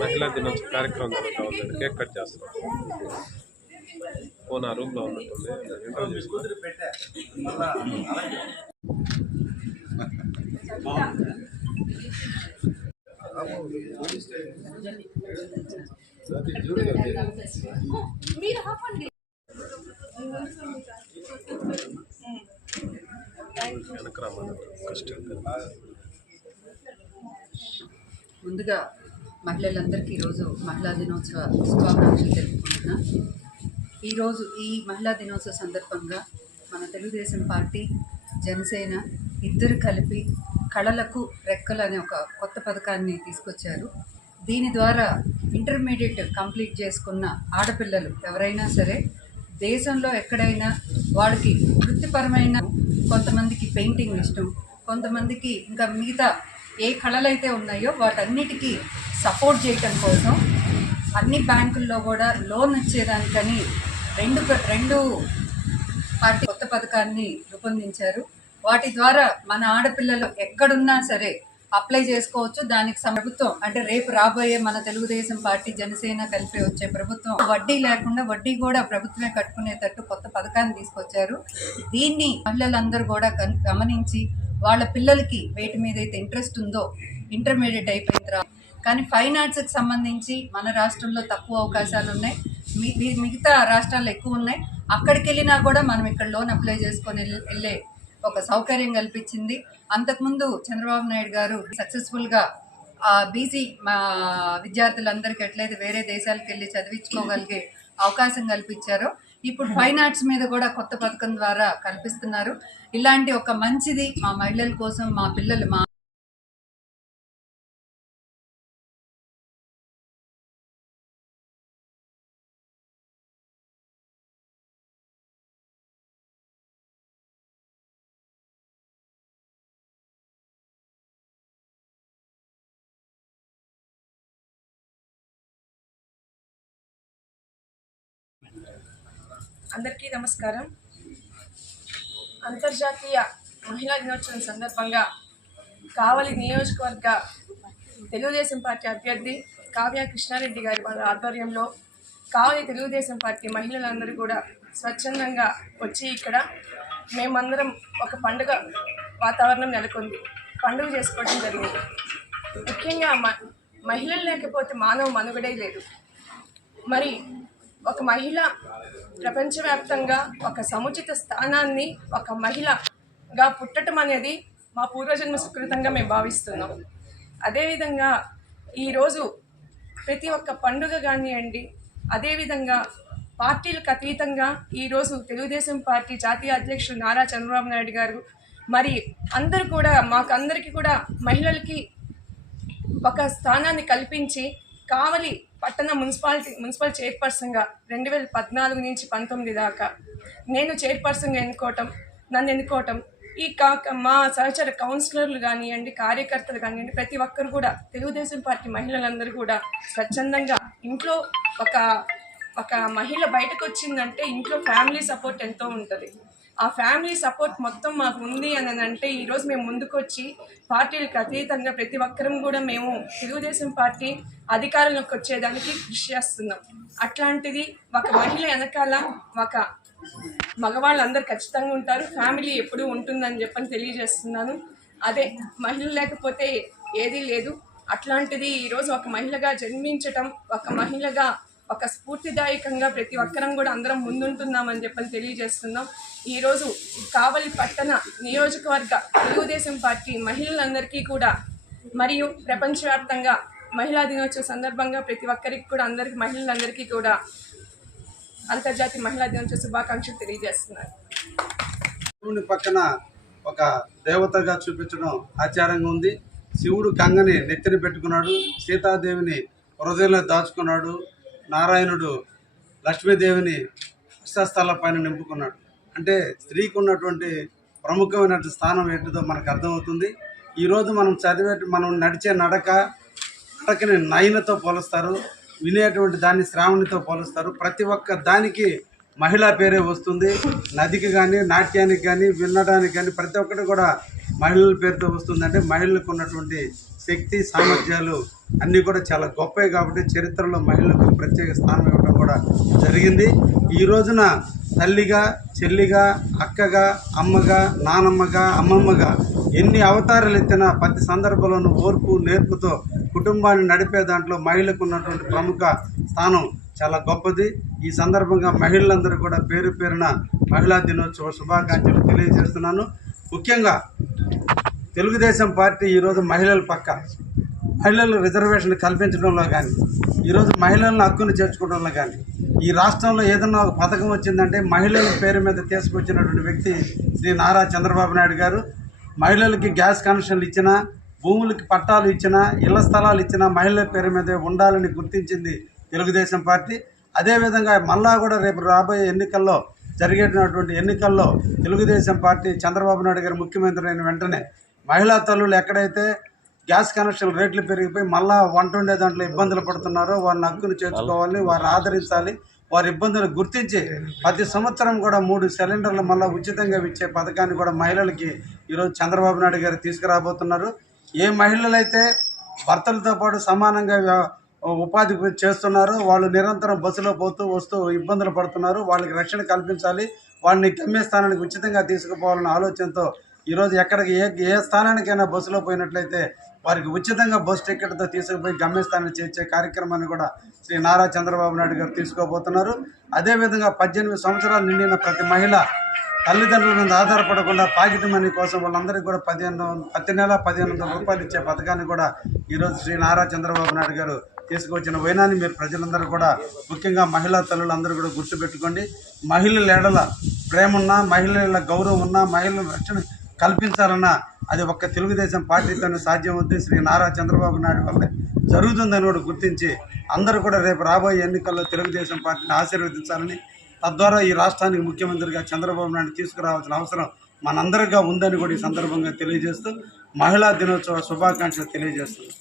మహిళా దినోత్సవ కార్యక్రమం జరుగుతూ ఉందండి. కేక్ కట్ చేస్తాం. నా రూమ్ లో ఉన్నట్టుంది. ముందుగా మహిళలందరికీ ఈరోజు మహిళా దినోత్సవ శుభాకాంక్షలు తెలుపుకుంటున్నా. ఈరోజు ఈ మహిళా దినోత్సవ సందర్భంగా మన తెలుగుదేశం పార్టీ, జనసేన ఇద్దరు కలిపి కళలకు రెక్కలు అనే ఒక కొత్త పథకాన్ని తీసుకొచ్చారు. దీని ద్వారా ఇంటర్మీడియట్ కంప్లీట్ చేసుకున్న ఆడపిల్లలు ఎవరైనా సరే దేశంలో ఎక్కడైనా వాళ్ళకి వృత్తిపరమైన, కొంతమందికి పెయింటింగ్ ఇష్టం, కొంతమందికి ఇంకా మిగతా ఏ కళలైతే ఉన్నాయో వాటన్నిటికీ సపోర్ట్ చేయటం కోసం అన్ని బ్యాంకుల్లో కూడా లోన్ ఇచ్చేదానికని రెండు పార్టీ కొత్త పథకాన్ని రూపొందించారు. వాటి ద్వారా మన ఆడపిల్లలు ఎక్కడున్నా సరే అప్లై చేసుకోవచ్చు. దానికి ప్రభుత్వం అంటే రేపు రాబోయే మన తెలుగుదేశం పార్టీ, జనసేన కలిపి వచ్చే ప్రభుత్వం వడ్డీ లేకుండా, వడ్డీ కూడా ప్రభుత్వమే కట్టుకునేటట్టు కొత్త పథకాన్ని తీసుకొచ్చారు. దీన్ని మహిళలందరూ కూడా గమనించి వాళ్ళ పిల్లలకి వేటి మీద అయితే ఇంట్రెస్ట్ ఉందో ఇంటర్మీడియట్ అయిపోయిన తర్వాత, కానీ ఫైన్ ఆర్ట్స్కి సంబంధించి మన రాష్ట్రంలో తక్కువ అవకాశాలు ఉన్నాయి, మిగతా రాష్ట్రాల్లో ఎక్కువ ఉన్నాయి. అక్కడికి వెళ్ళినా కూడా మనం ఇక్కడ లోన్ అప్లై చేసుకొని వెళ్ళే ఒక సౌకర్యం కల్పించింది. అంతకుముందు చంద్రబాబు నాయుడు గారు సక్సెస్ఫుల్గా బీసీ విద్యార్థులందరికీ ఎట్లయితే వేరే దేశాలకు వెళ్ళి చదివించుకోగలిగే అవకాశం కల్పించారో ఇప్పుడు ఫైన్ ఆర్ట్స్ మీద కూడా కొత్త పథకం ద్వారా కల్పిస్తున్నారు. ఇలాంటి ఒక మంచిది మా మహిళల కోసం, మా పిల్లలు అందరికీ నమస్కారం. అంతర్జాతీయ మహిళా దినోత్సవం సందర్భంగా కావలి నియోజకవర్గ తెలుగుదేశం పార్టీ అభ్యర్థి కావ్య కృష్ణారెడ్డి గారి ఆధ్వర్యంలో కావలి తెలుగుదేశం పార్టీ మహిళలందరూ కూడా స్వచ్ఛందంగా వచ్చి ఇక్కడ మేమందరం ఒక పండుగ వాతావరణం నెలకొంది, పండుగ చేసుకోవడం జరిగింది. ముఖ్యంగా మహిళలు లేకపోతే మానవ మనుగడే లేదు. మరి ఒక మహిళ ప్రపంచవ్యాప్తంగా ఒక సముచిత స్థానాన్ని ఒక మహిళగా పుట్టడం అనేది మా పూర్వజన్మ సుకృతంగా మేము భావిస్తున్నాం. అదేవిధంగా ఈరోజు ప్రతి ఒక్క పండుగ కానివ్వండి, అదేవిధంగా పార్టీలకు అతీతంగా ఈరోజు తెలుగుదేశం పార్టీ జాతీయ అధ్యక్షులు నారా చంద్రబాబు నాయుడు గారు మరి అందరూ కూడా మాకందరికీ కూడా మహిళలకి ఒక స్థానాన్ని కల్పించి కావలి పట్టణ మున్సిపల్ చైర్పర్సన్గా 2014 నుంచి 19 దాకా నేను చైర్పర్సన్గా నన్ను ఎన్నుకోవటం, ఈ మా సహచర కౌన్సిలర్లు కానివ్వండి, కార్యకర్తలు కానివ్వండి, ప్రతి ఒక్కరు కూడా తెలుగుదేశం పార్టీ మహిళలందరూ కూడా స్వచ్ఛందంగా ఇంట్లో ఒక మహిళ బయటకు వచ్చిందంటే ఇంట్లో ఫ్యామిలీ సపోర్ట్ ఎంతో ఉంటుంది. ఆ ఫ్యామిలీ సపోర్ట్ మొత్తం మాకు ఉంది అని అంటే ఈరోజు మేము ముందుకొచ్చి పార్టీలకు అతీతంగా ప్రతి ఒక్కరం కూడా మేము తెలుగుదేశం పార్టీ అధికారంలోకి వచ్చేదానికి కృషి చేస్తున్నాం. అట్లాంటిది ఒక మహిళ వెనకాల ఒక మగవాళ్ళందరూ ఖచ్చితంగా ఉంటారు, ఫ్యామిలీ ఎప్పుడూ ఉంటుందని చెప్పని తెలియజేస్తున్నాను. అదే మహిళ లేకపోతే ఏదీ లేదు. అట్లాంటిది ఈరోజు ఒక మహిళగా జన్మించటం, ఒక మహిళగా ఒక స్ఫూర్తిదాయకంగా ప్రతి ఒక్కరం కూడా అందరం ముందుంటున్నామని చెప్పని తెలియజేస్తున్నాం. ఈరోజు కావలి పట్టణ నియోజకవర్గ తెలుగుదేశం పార్టీ మహిళలందరికీ కూడా మరియు ప్రపంచవ్యాప్తంగా మహిళా దినోత్సవ సందర్భంగా ప్రతి ఒక్కరికి కూడా మహిళలందరికీ కూడా అంతర్జాతీయ మహిళా దినోత్సవ శుభాకాంక్షలు తెలియజేస్తున్నారు. శివుని పక్కన ఒక దేవతగా చూపించడం ఆచారంగా ఉంది. శివుడు గంగని నెత్తిన పెట్టుకున్నాడు, సీతాదేవిని హృదయంలో దాచుకున్నాడు, నారాయణుడు లక్ష్మీదేవిని హస్తస్థల పైన నింపుకున్నాడు. అంటే స్త్రీకి ఉన్నటువంటి ప్రముఖమైన స్థానం ఏంటిదో మనకు అర్థమవుతుంది. ఈరోజు మనం నడిచే నడకని నయనతో పోలుస్తారు, వినేటువంటి దాన్ని శ్రావణితో పోలుస్తారు. ప్రతి ఒక్క దానికి మహిళా పేరే వస్తుంది. నదికి కానీ, నాట్యానికి కానీ, వినడానికి కానీ ప్రతి ఒక్కటి కూడా మహిళల పేరుతో వస్తుందంటే మహిళలకు ఉన్నటువంటి శక్తి సామర్థ్యాలు అన్నీ కూడా చాలా గొప్పవి కాబట్టి చరిత్రలో మహిళలకు ప్రత్యేక స్థానం ఇవ్వడం కూడా జరిగింది. ఈ రోజున తల్లిగా, చెల్లిగా, అక్కగా, అమ్మగా, నానమ్మగా, అమ్మమ్మగా ఎన్ని అవతారాలు ఎత్తినా ప్రతి సందర్భంలోనూ ఓర్పు నేర్పుతో కుటుంబాన్ని నడిపే దాంట్లో మహిళకు ఉన్నటువంటి ప్రముఖ స్థానం చాలా గొప్పది. ఈ సందర్భంగా మహిళలందరూ కూడా పేరు పేరున మహిళా దినోత్సవ శుభాకాంక్షలు తెలియజేస్తున్నాను. ముఖ్యంగా తెలుగుదేశం పార్టీ ఈరోజు మహిళల పక్క, మహిళలు రిజర్వేషన్ కల్పించడంలో కానీ, ఈరోజు మహిళలను హక్కును చేర్చుకోవడంలో కానీ, ఈ రాష్ట్రంలో ఏదన్నా ఒక పథకం వచ్చిందంటే మహిళల పేరు మీద తీసుకొచ్చినటువంటి వ్యక్తి శ్రీ నారా చంద్రబాబు నాయుడు గారు. మహిళలకి గ్యాస్ కనెక్షన్లు ఇచ్చినా, భూములకి పట్టాలు ఇచ్చినా, ఇళ్ల స్థలాలు ఇచ్చినా మహిళల పేరు మీదే ఉండాలని గుర్తించింది తెలుగుదేశం పార్టీ. అదేవిధంగా మళ్ళా కూడా రేపు రాబోయే ఎన్నికల్లో జరిగేటటువంటి ఎన్నికల్లో తెలుగుదేశం పార్టీ చంద్రబాబు నాయుడు గారు ముఖ్యమంత్రి అయిన వెంటనే మహిళా తల్లులు ఎక్కడైతే గ్యాస్ కనెక్షన్ రేట్లు పెరిగిపోయి మళ్ళా వంట వండే దాంట్లో ఇబ్బందులు పడుతున్నారో వారిని హక్కును చేర్చుకోవాలి, వారిని ఆదరించాలి. వారి ఇబ్బందులు గుర్తించి ప్రతి సంవత్సరం కూడా 3 సిలిండర్లు మళ్ళీ ఉచితంగా ఇచ్చే పథకాన్ని కూడా మహిళలకి ఈరోజు చంద్రబాబు నాయుడు గారు తీసుకురాబోతున్నారు. ఏ మహిళలైతే భర్తలతో పాటు సమానంగా ఉపాధి చేస్తున్నారో వాళ్ళు నిరంతరం బస్సులో పోతూ వస్తూ ఇబ్బందులు పడుతున్నారు. వాళ్ళకి రక్షణ కల్పించాలి, వాళ్ళని గమ్యస్థానానికి ఉచితంగా తీసుకుపోవాలన్న ఆలోచనతో ఈరోజు ఎక్కడికి ఏ స్థానానికైనా బస్సులో పోయినట్లయితే వారికి ఉచితంగా బస్సు టికెట్తో తీసుకుపోయి గమ్యస్థానాన్ని చేర్చే కార్యక్రమాన్ని కూడా శ్రీ నారా చంద్రబాబు నాయుడు గారు తీసుకోబోతున్నారు. అదేవిధంగా 18 సంవత్సరాలు నిండిన ప్రతి మహిళ తల్లిదండ్రుల మీద ఆధారపడకుండా పాకెట్ మనీ కోసం వాళ్ళందరికీ కూడా ప్రతి నెల 1500 రూపాయలు ఇచ్చే పథకాన్ని కూడా ఈరోజు శ్రీ నారా చంద్రబాబు నాయుడు గారు తీసుకువచ్చిన వైనాన్ని మీరు ప్రజలందరూ కూడా, ముఖ్యంగా మహిళా తల్లులందరూ కూడా గుర్తుపెట్టుకోండి. మహిళల ఎడల ప్రేమ ఉన్నా, మహిళల గౌరవం ఉన్నా, మహిళల రక్షణ కల్పించాలన్నా అది ఒక్క తెలుగుదేశం పార్టీతోనే సాధ్యం అవుతుంది. శ్రీ నారా చంద్రబాబు నాయుడు వల్లే జరుగుతుందని కూడా గుర్తించి అందరూ కూడా రేపు రాబోయే ఎన్నికల్లో తెలుగుదేశం పార్టీని ఆశీర్వదించాలని, తద్వారా ఈ రాష్ట్రానికి ముఖ్యమంత్రిగా చంద్రబాబు నాయుడు తీసుకురావాల్సిన అవసరం మనందరిగా ఉందని కూడా ఈ సందర్భంగా తెలియజేస్తూ మహిళా దినోత్సవ శుభాకాంక్షలు తెలియజేస్తుంది.